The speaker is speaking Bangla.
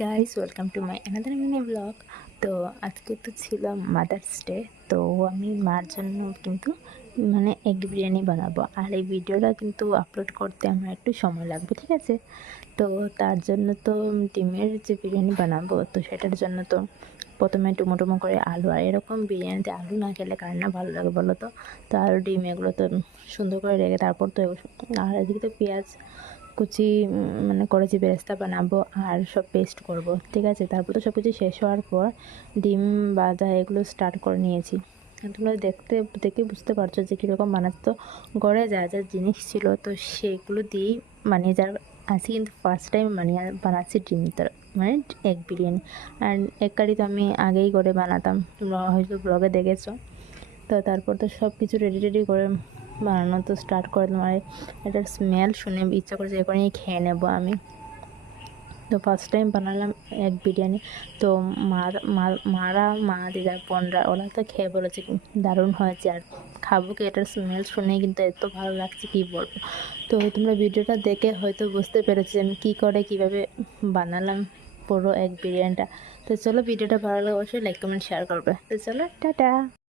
Guys, welcome to my another mini blog. তো আজকে তো ছিল মাদার্স ডে। তো আমি মার জন্য কিন্তু এগ বিরিয়ানি বানাবো, আর এই ভিডিওটা কিন্তু আপলোড করতে আমার একটু সময় লাগবে, ঠিক আছে? তো তার জন্য তো ডিমের যে বিরিয়ানি বানাবো, তো সেটার জন্য তো প্রথমে টুমো করে আলু, আর এরকম বিরিয়ানিতে আলু না খেলে কার না ভালো লাগে বলো তো? তো আলু ডিম এগুলো তো সুন্দর করে রেখে তারপর তো আর এদিকে তো পেঁয়াজ কুচি করেছি, বেরেস্তা বানাবো আর সব পেস্ট করব, ঠিক আছে? তারপর তো সব কিছু শেষ হওয়ার পর ডিম বাজা এগুলো স্টার্ট করে নিয়েছি। আর তোমরা দেখে বুঝতে পারছো যে কীরকম বানাচ্ছে। তো ঘরে যা যা জিনিস ছিল তো সেগুলো দিয়েই বানিয়ে যার আজকে কিন্তু ফার্স্ট টাইম বানাচ্ছি ডিম এগ বিরিয়ানি। আর এগ কারি তো আমি আগেই করে বানাতাম, তোমরা হয়তো ব্লগে দেখেছো। তো তারপর তো সব কিছু রেডি করে বানানো তো স্টার্ট করে তোমার এটার স্মেল শুনে ইচ্ছা করছে এখনই খেয়ে নেবো আমি। তো ফার্স্ট টাইম বানালাম এগ বিরিয়ানি। তো মা দিদা বোনরা ওরা তো খেয়ে বলেছে দারুণ হয়েছে, আর খাবো কি, এটার স্মেল শুনে কিন্তু এত ভালো লাগছে কী বলবো। তো তোমরা ভিডিওটা দেখে হয়তো বুঝতে পেরেছি আমি কীভাবে বানালাম পুরো এগ বিরিয়ানিটা। তো চলো, ভিডিওটা ভালো লাগে অবশ্যই লাইক কমেন্ট শেয়ার করবে। তো চলো, টাটা।